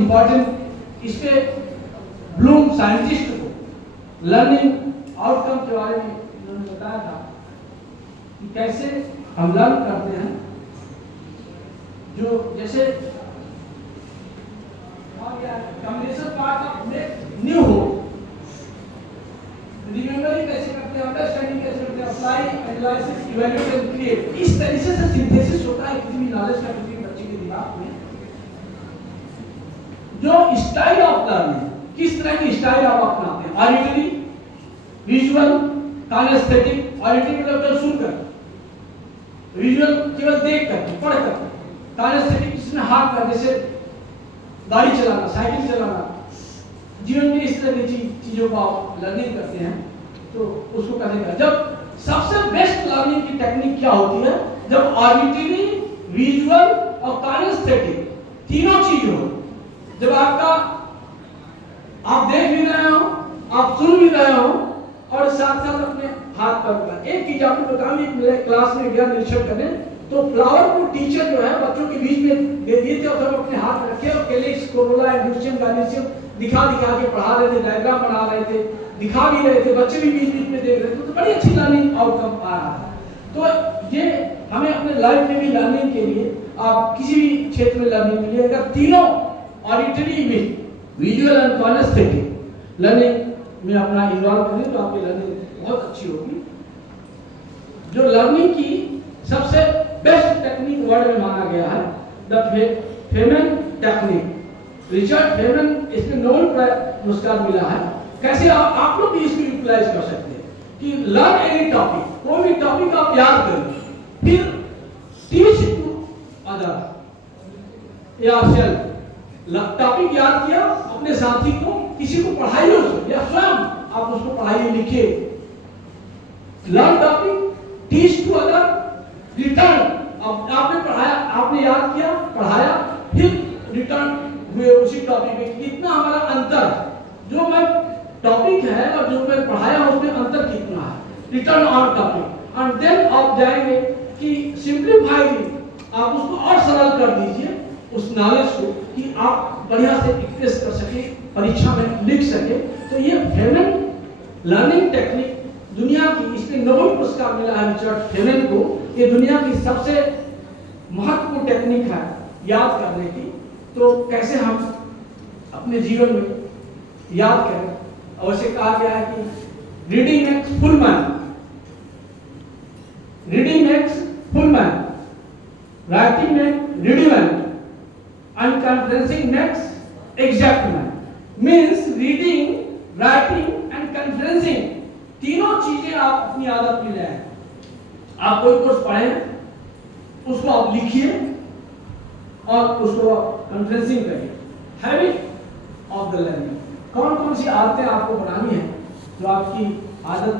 Important, इस पे Bloom scientist को लर्निंग आउटकम के बारे में उन्होंने बताया था कि कैसे हम लर्न करते हैं। जो जैसे कम्बिनेशन पार्ट ऑफ न्यू हो, रिमेम्बरिंग कैसे करते हैं, अंडरस्टैंडिंग कैसे करते हैं, apply, analysis, evaluate and create, इस तरीके से सिंथेसिस होता है किसी भी नॉलेज का किसी बच्चे के दिमाग में। जो स्टाइल ऑफ लर्निंग, किस तरह की स्टाइल आप अपनाते हैं, ऑडिटरी, विजुअल, काइनेस्थेटिक। ऑडिटरी मतलब केवल सुनकर, विजुअल केवल देखकर, पढ़कर, काइनेस्थेटिक जिसमें हाथ का, जैसे गाड़ी चलाना, साइकिल चलाना, जीवन में इस तरह की चीजों को आप लर्निंग करते हैं तो उसको करने का। जब सबसे बेस्ट लर्निंग की टेक्निक क्या होती है, जब ऑडिटरी, विजुअल और काइनेस्थेटिक तीनों चीज हो। जब आपका आप देख भी रहे हो, आप सुन भी रहे हो और साथ साथ अपने हाथ पर का। एक चीज आपको बताऊं, एक मेरे क्लास में गया निरीक्षण करने, तो फ्लावर को टीचर जो है बच्चों के बीच में दे दिए थे और सब अपने हाथ में रखे और केलिक्स, कोरोला, एंड्यूसियम, गार्निशियम दिखा के पढ़ा रहे थे, डायग्राम बना रहे थे, दिखा भी रहे थे, बच्चे भी बीच बीच में देख रहे थे, तो बड़ी अच्छी लर्निंग आउटकम आ रहा था। तो ये हमें अपने लाइफ में भी लर्निंग के लिए, आप किसी भी क्षेत्र में लर्निंग के लिए अगर तीनों ऑडिटरी में, विजुअल एंड काइनेस्थेटिक लर्निंग में अपना इन्वॉल्व करें तो आपकी लर्निंग बहुत अच्छी होगी। जो लर्निंग की सबसे बेस्ट टेक्निक वर्ल्ड में माना गया है, the Feynman technique. Richard Feynman, इसमें नोबेल पुरस्कार मिला है। कैसे आप लोग भी इसको यूटिलाइज कर सकते हैं कि लर्न एनी टॉपिक, कोई भी टॉपिक आप याद करें, फिर टीच टू अदर या सेल्फ। टॉपिक याद किया, अपने साथी को, किसी को पढ़ाइए उसको, या स्वयं आप उसको पढ़ाइए, लिखिए। Learn topic, teach to other, return. आपने पढ़ाया, आपने याद किया, पढ़ाया, फिर रिटर्न हुए उसी टॉपिक में। कितना हमारा अंतर है, जो मैं टॉपिक है और जो मैं पढ़ाया उसमें अंतर कितना है, return on topic. And then आप जाएंगे कि सिंप्लीफाई, आप उसको और सरल कर दीजिए उस नॉलेज को कि आप बढ़िया से एक्सप्रेस कर सके, परीक्षा में लिख सके। तो ये फेमन लर्निंग टेक्निक दुनिया की, इसमें नोबेल पुरस्कार मिला है रिचर्ड फेमन को। ये दुनिया की सबसे महत्वपूर्ण टेक्निक है याद करने की। तो कैसे हम अपने जीवन में याद करें, और उसे कहा गया है कि reading makes full man, reading makes full man, writing makes readymade, and conferencing makes exact man. Means reading, writing and conferencing, तीनों चीजें आप अपनी आदत में लाएं। आप कोई कोर्स पढ़ें, उसको आप लिखिए और उसको कॉन्फ्रेंसिंग करिए। हैबिट ऑफ द लर्निंग, कौन कौन सी आदतें आपको बनानी है जो आपकी आदत,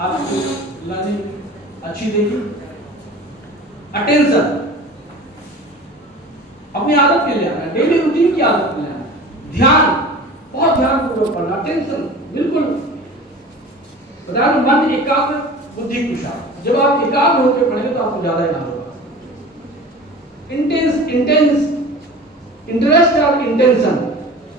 आपकी लर्निंग अच्छी देगी। अटेंशन, अपनी आदत में ले आना, डेली रूटीन की आदत में ले आना। ध्यान, बहुत ध्यानपूर्वक पढ़ना। अटेंशन बिल्कुल बता दो, मन एकाग्र, बुद्धि कुशल। जब आप एकाग्र होकर पढ़ेंगे तो आपको ज्यादा याद होगा। इंटरेस्ट और इंटेंशन,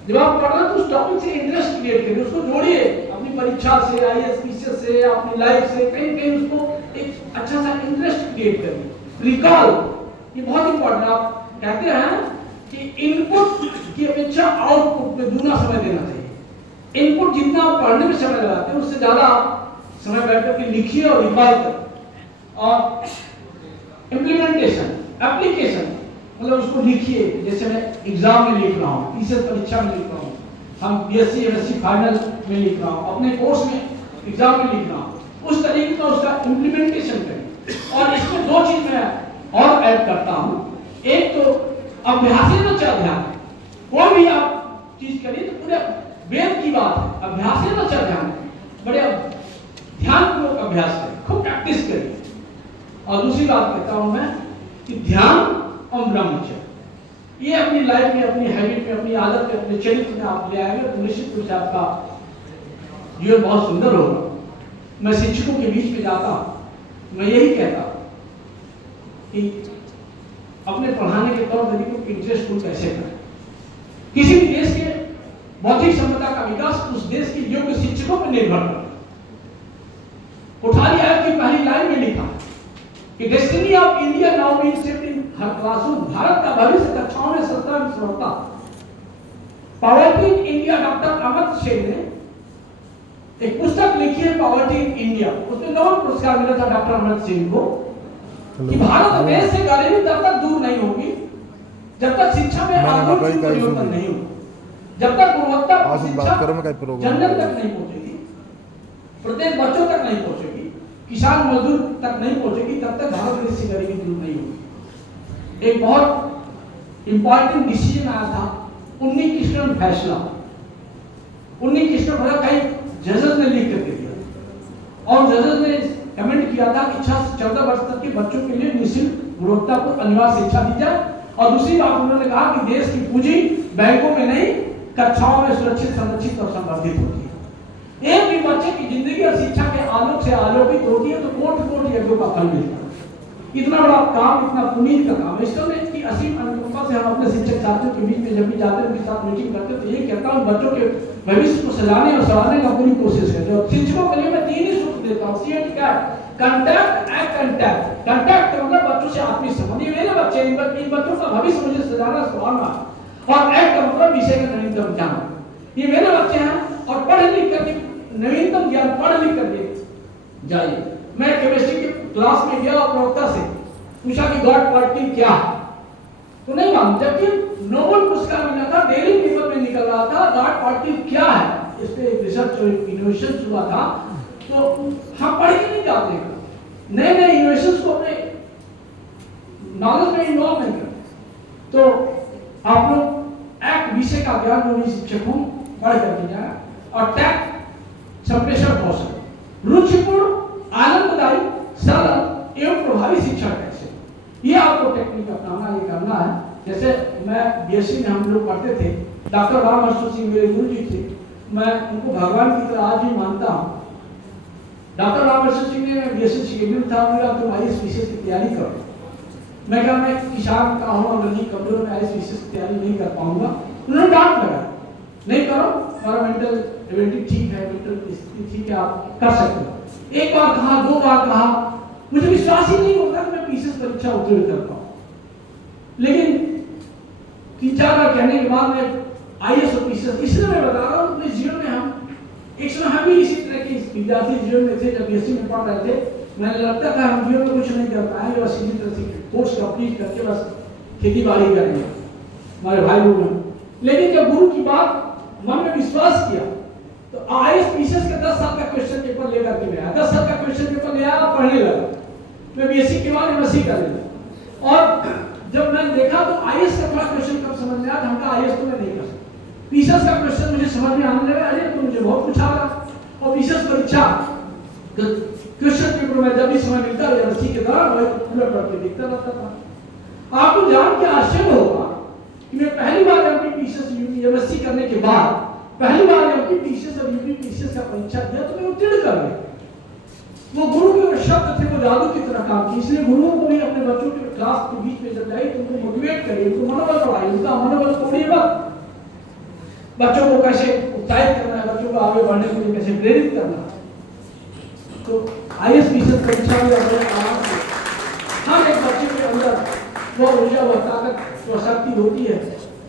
जब आप पढ़ रहे हो तो उस टॉपिक से इंटरेस्ट क्रिएट करिए, उसको जोड़िए अपनी परीक्षा से, IAS पीसीएस से, अपनी लाइफ से, कहीं कहीं उसको एक अच्छा सा इंटरेस्ट क्रिएट करिए। रिकॉल, ये बहुत इंपॉर्टेंट। आप कहते हैं कि इनपुट की अपेक्षा आउटपुट में दूना समय देना चाहिए। इनपुट जितना आप पढ़ने में समय लगाते हैं उससे ज्यादा आप समय बैठ करके लिखिए और रिकॉल करें। और इम्प्लीमेंटेशन, एप्लीकेशन, मतलब उसको लिखिए। जैसे मैं एग्जाम में लिख रहा हूँ, पीसीएस परीक्षा में लिख रहा हूँ, हम BSc MSc फाइनल में लिख रहा हूँ, अपने कोर्स में एग्जाम में लिख रहा हूँ, उस तरीके का उसका इम्प्लीमेंटेशन करें। और इसमें दो चीज मैं और ऐड करता हूँ। एक तो अभ्यास न चल ध्यान, कोई भी आप चीज करिए तो पूरे वेद की बात है, अभ्यास न चल ध्यान, बड़े ध्यानपूर्वक अभ्यास करें, खूब प्रैक्टिस करिए। और दूसरी बात कहता हूं मैं कि ध्यान और ब्रह्मचर्य, ये अपनी लाइफ में, अपनी हैबिट में, अपनी आदत में, अपने चरित्र में आप ले आएंगे तो निश्चित रूप से आपका जीवन बहुत सुंदर होगा। मैं शिक्षकों के बीच में जाता हूं, मैं यही कहता हूं कि अपने पढ़ाने के तौर तरीकों को इंटरेस्टफुल कैसे करें। किसी भी बौद्धिक क्षमता का विकास उस देश के योग्य शिक्षकों पर निर्भर करता है। कोठारी आयोग की पहली लाइन में लिखा कि destiny of India now being shaped in her classroom, Bharat का भविष्य कक्षाओं में सत्ता में समर्था। Poverty in India, doctor Amit शेर ने एक पुस्तक लिखी है पॉवर्टी इन इंडिया, उसमें नोबेल पुरस्कार मिला था डॉक्टर अमित शेर को, कि भारत देश से गरीबी तब तक दूर नहीं होगी जब तक शिक्षा में आमूल परिवर्तन नहीं होगा, जब तक गुणवत्ता शिक्षा जन तक नहीं पहुंचेगी, प्रत्येक बच्चों तक नहीं पहुंचेगी, किसान मजदूर तक नहीं पहुंचेगी, तब तक भारत देश से गरीबी दूर नहीं होगी। एक बहुत इंपॉर्टेंट डिसीजन आया था 19 कृष्ण फैसला, 19 कृष्ण फैसला कई जजेस ने लिख करके दिया और जजेस ने कमेंट किया था कि 6 से 14 वर्ष तक के बच्चों के लिए निःशुल्क गुणवत्तापूर्ण अनिवार्य शिक्षा दी जाए। और दूसरी बात उन्होंने कहा कि देश की पूंजी बैंकों में नहीं, कक्षाओं में सुरक्षित, संरक्षित और संवर्धित होती है। एक भी बच्चे की जिंदगी और शिक्षा के आलोक से आलोकित होती है तो कोटि यज्ञों का फल मिलता है। इतना बड़ा काम, इतना पुनीत का काम है। इसलिए इसकी असीम अनुकंपा से हम अपने शिक्षक साथियों के बीच में जब भी जाते हैं, उनके साथ मीटिंग करते हैं, तो ये कहता हूँ बच्चों के भविष्य को सजाने और संवारने का पूरी कोशिश करते हैं। और शिक्षकों के लिए मैं 3 ही सूत्र देता हूँ, CAT का कंटैक्ट, एक्ट, कंटैक्ट। कंटैक्ट का मतलब बच्चों से आत्मीय संबंध, ये मेरे बच्चे, इन बच्चों का भविष्य मुझे सजाना, संवारना। और एक्ट का मतलब विषय का नवीनतम ज्ञान, ये मेरे बच्चे हैं और पढ़ लिख करके नवीनतम ज्ञान पढ़ लिख करके जाइए। मैं केमिस्ट्री के क्लास में गया और प्रवक्ता से पूछा कि गॉड पार्टिकल क्या है, तो नहीं मालूम, जबकि नोबेल पुरस्कार मिला था, डेली पेपर में निकल रहा था गॉड पार्टिकल क्या है, इस पे एक रिसर्च और इनोवेशन हुआ था। तो हम पढ़ के नहीं जाते हैं, नए नए इनोवेशंस को अपने नॉलेज में इन्वॉल्व नहीं करते। तो आप लोग एक्ट विषय का ज्ञान जो भी शिक्षक हों पढ़ करके जाए, और टैक्ट संप्रेषण कौशल, रुचिपूर्ण, आनंददायी, सरल एवं प्रभावी शिक्षा कैसे, ये आपको टेक्निक अपनाना, ये करना है। जैसे मैं बीएससी में हम लोग पढ़ते थे, डॉक्टर रामहर्षण सिंह मेरे गुरु जी थे, मैं उनको भगवान की तरह आज भी मानता हूँ। डॉक्टर रामहर्षण सिंह ने बीएससी शेड्यूल था, मेरा तुम आईएएस विशेष की तैयारी करो। मैं कहा मैं किसान का हूँ और नहीं कमजोर, में आईएएस विशेष की तैयारी नहीं कर पाऊंगा। उन्होंने डांट लगा, नहीं करो, हमारा मेंटल एबिलिटी ठीक है, मेंटल स्थिति ठीक है, आप कर सकते हो। एक बार कहा, 2 बार कहा, मुझे विश्वास ही नहीं होता कि मैं पीसीएस परीक्षा उत्तीर्ण कर पाऊं। लेकिन 3-4 बार कहने के बाद मैं आईएएस और पीसीएस, इसलिए मैं बता रहा हूँ अपने जीवन में हम एक समय हम भी इसी तरह के विद्यार्थी जीवन में थे। जब बीएससी में पढ़ रहे थे, मुझे लगता था हम जीवन में कुछ नहीं कर पाएंगे, बस इसी तरह से कोर्स कंप्लीट करके बस खेती बाड़ी करेंगे, हमारे भाई लोग हैं। लेकिन जब गुरु की बात मन में विश्वास किया तो आईएएस पीसीएस का 10 साल का क्वेश्चन पेपर लेकर के आया, 10 साल का क्वेश्चन पेपर ले आया, पढ़ने लगा। मैं बीएससी के बाद एमएससी कर लिया, और जब मैंने देखा तो आईएएस का थोड़ा क्वेश्चन कब समझ में आया, हमका आईएएस तो मैं नहीं कर सकता। पीसीएस का क्वेश्चन मुझे समझ में आने लगा, अरे तो मुझे बहुत कुछ आ रहा। और पीसीएस परीक्षा क्वेश्चन पेपर में जब भी समय मिलता है एमएससी के दौरान वही पूरा पढ़ के देखता रहता था। आपको जान के आश्चर्य होगा कि मैं पहली बार एमपी पीसीएस यूपी एमएससी करने के बाद पहली बार एमपी पीसीएस और यूपी पीसीएस का परीक्षा दिया तो मैं उत्तीर्ण कर गया। वो गुरु के शब्द थे, वो जादू की तरह काम की। इसलिए गुरुओं को भी अपने बच्चों के क्लास के बीच में जब जाइए तो उनको मोटिवेट करिए, उनको मनोबल बढ़ाइए, उनका मनोबल तोड़िए मत। बच्चों को कैसे उत्साहित करना है, बच्चों को आगे बढ़ने के लिए कैसे प्रेरित करना है। तो आईएएस पीसीएस परीक्षा में हर एक बच्चे के अंदर वो ऊर्जा, वो ताकत, वो शक्ति होती है,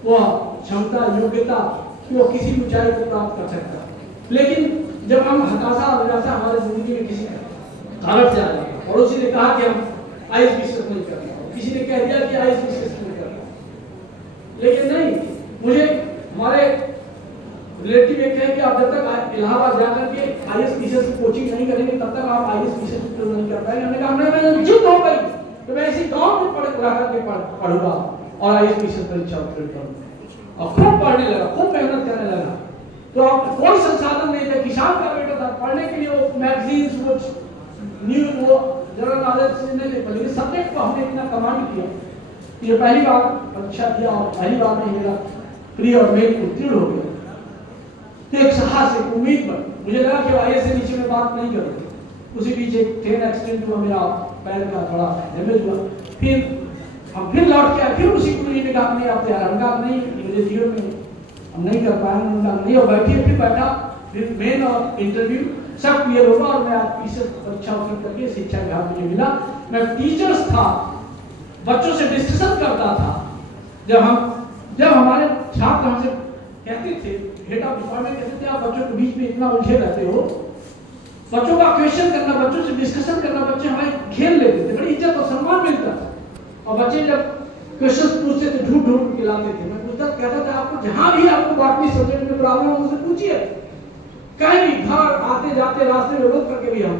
वो क्षमता, योग्यता कि वो किसी ऊंचाई को प्राप्त कर सकता है। लेकिन जब हम हताशा और निराशा हमारे जिंदगी में किसी कारण से आ जाए, पड़ोसी ने कहा कि हम आईएएस पीसीएस नहीं कर रहे, किसी ने कह दिया कि आईएएस पीसीएस नहीं कर रहे, लेकिन नहीं, मुझे हमारे रिलेटिव ये कहे कि आप जब तक इलाहाबाद जाकर के आईएएस पीसीएस की कोचिंग नहीं करेंगे तब तक आप आईएएस पीसीएस नहीं कर पाएंगे। हमने कहा मैं जिद हो गई तो मैं इसी गांव में पढ़ूंगा और आईएएस पीसीएस परीक्षा उत्तीर्ण करूंगा। और खूब पढ़ने लगा, खूब मेहनत करने लगा। तो अब कोई संसाधन नहीं था, किसान का बेटा था, पढ़ने के लिए वो मैगजीन्स, वो न्यूज, वो जनरल नॉलेज से नहीं ले पाए, लेकिन सब्जेक्ट को हमने इतना कमांड किया। ये पहली बार परीक्षा दिया और पहली बार में मेरा प्री और मेन उत्तीर्ण हो गया। तो एक साहस, एक उम्मीद बन, मुझे लगा कि आईएएस से नीचे में बात नहीं करूँगा। उसी बीच एक ट्रेन एक्सीडेंट हुआ, मेरा पैर का थोड़ा डैमेज हुआ। फिर हम फिर लौट के आए, फिर उसी कुली में कहा नहीं आप तैयार, हम कहा नहीं, मुझे जीवन में हम नहीं कर पाए, नहीं हो बैठिए, फिर बैठा, फिर मेन और इंटरव्यू सब क्लियर होगा और मैं आज पीछे परीक्षा उत्तर करके शिक्षा विभाग मुझे मिला। मैं टीचर्स था, बच्चों से डिस्कशन करता था। जब हमारे छात्र हमसे कहते थे, हेड ऑफ डिपार्टमेंट कहते थे आप बच्चों के बीच में इतना उलझे रहते हो, बच्चों का क्वेश्चन करना, बच्चों से डिस्कशन करना, बच्चे हमारे खेल लेते थे, बड़ी इज्जत और सम्मान मिलता था। और बच्चे जब क्वेश्चन पूछते थे झूठ ढूंढ के लाते थे, मैं पूछता कहता था आपको जहां भी आपको बॉटनी सब्जेक्ट में प्रॉब्लम हो मुझसे पूछिए, कहीं भी घर आते जाते रास्ते में रोक करके भी हम,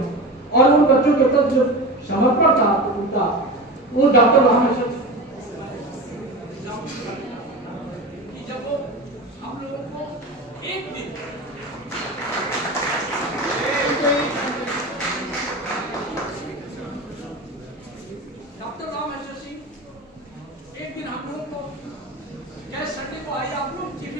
और उन बच्चों के प्रति जो समर्पण था उनका, वो डॉक्टर रामेश्वर जब वो हम लोगों को एक